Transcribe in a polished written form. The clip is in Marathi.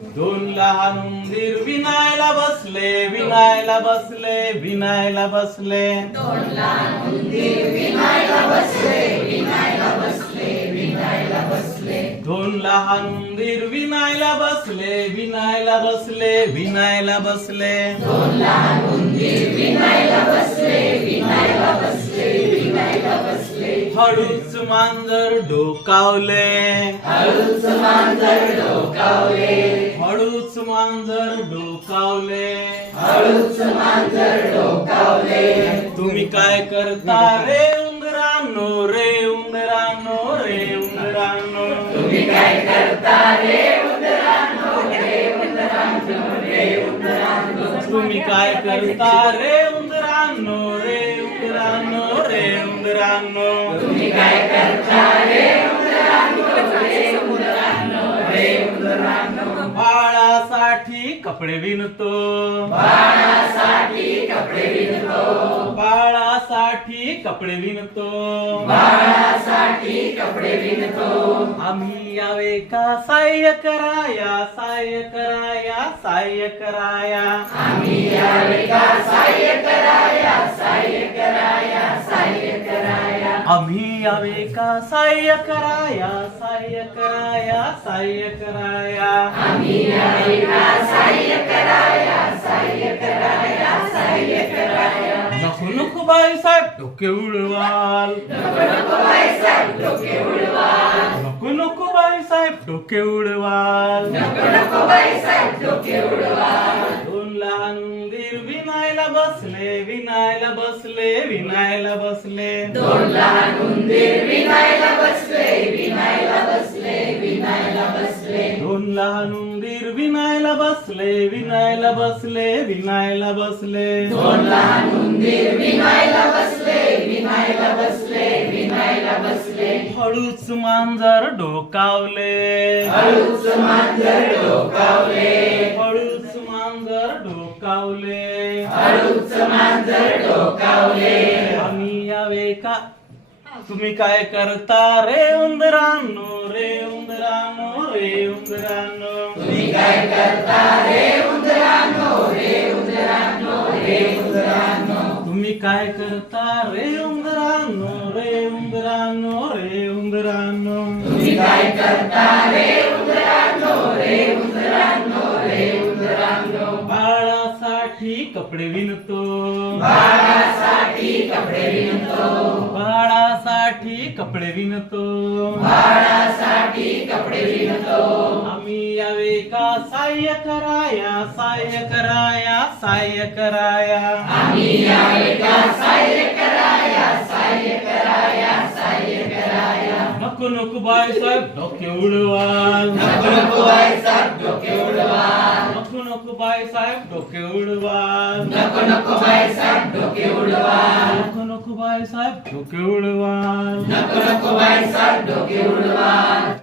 दोन लहान उंदीर विणायला बसले, विणायला बसले, विणायला बसले. दोन लहान उंदीर विणायला बसले, विणायला बसले, विणायला बसले. दोन लहान उंदीर विणायला बसले, विणायला बसले, विणायला बसले. दोन लहान उंदीर विणायला बसले, विणायला बसले, विणायला बसले. हळूच मांजर डोकावले, हळूच मांजर डोकावले, हळूच मांजर डोकावले. हळूच मांजर डोकावले. तुम्ही काय करता रे उंदरांनो, रे उंदरांनो, रे उंदरांनो. तुम्ही काय करता रे उंदरांनो, रे उंदरांनो, रे उंदरांनो. तुम्ही काय करता रे उंदरांनो, रे उंदरांनो, रे उंदरांनो. तुम्ही काय करता रे उंदरांनो, रे उंदरांनो, रे उंदरांनो. बाळासाठी कपडे विणतो, बाळासाठी कपडे विणतो, बाळासाठी कपडे विणतो. बाळासाठी कपडे विणतो. आम्ही यावे का सहाय्य कराया, सहाय्य कराया, सहाय्य कराया. आम्ही यावे का सहाय्य कराया, सहाय्य कराया, सहाय्य कराया. आम्ही यावे का सहाय्य कराया, सहाय्य कराया, सहाय्य कराया. आम्ही यावे का सहाय्य कराया, सहाय्य कराया, सहाय्य कराया. नको नको बाईसाहेब डोके उडवाल, नको नको बाईसाहेब डोके उडवाल, नको नको बाईसाहेब डोके उडवाल. नको नको बाईसाहेब डोके उडवाल. दोन लहान उंदीर विणायला बसले, विणायला बसले, विणायला बसले. दोन लहान उंदीर विणायला बसले, विणायला बसले, विणायला बसले. दोन लहान उंदीर विणायला बसले, विणायला बसले, विणायला बसले. दोन लहान उंदीर विणायला बसले, विणायला बसले, विणायला बसले. हळूच मांजर डोकावले, हळूच मांजर डोकावले, हळूच मांजर डोकावले. हळूच मांजर डोकावले. आम्ही यावे का. तुम्ही काय करता रे उंदरांनो, रे उंदरांनो, रे उंदरांनो. तुम्ही काय करता रे उंदरांनो, रे उंदरांनो, रे उंदरांनो. तुम्ही काय करता रे उंदरांनो, रे उंदरांनो, रे उंदरांनो. तुम्ही काय करता रे उंदरांनो, रे उंदरांनो, रे उंदरांनो. बाळासाठी कपडे विणतो, बाळासाठी कपडे विणतो, बाळासाठी कपडे विणतो. बाळासाठी कपडे विणतो. आम्ही यावे का सहाय्य कराया, सहाय्य कराया, सहाय्य कराया. आम्ही यावे का सहाय्य कराया, सहाय्य कराया, सहाय्य कराया. नको नको बाईसाहेब डोके उडवाल, नको नको बाईसाहेब डोके उडवाल, नको नको बाईसाहेब डोके उडवाल. नको नको बाईसाहेब डोके उडवाल, नको नको बाईसाहेब डोके उडवाल. नको नको बाईसाहेब डोके उडवाल.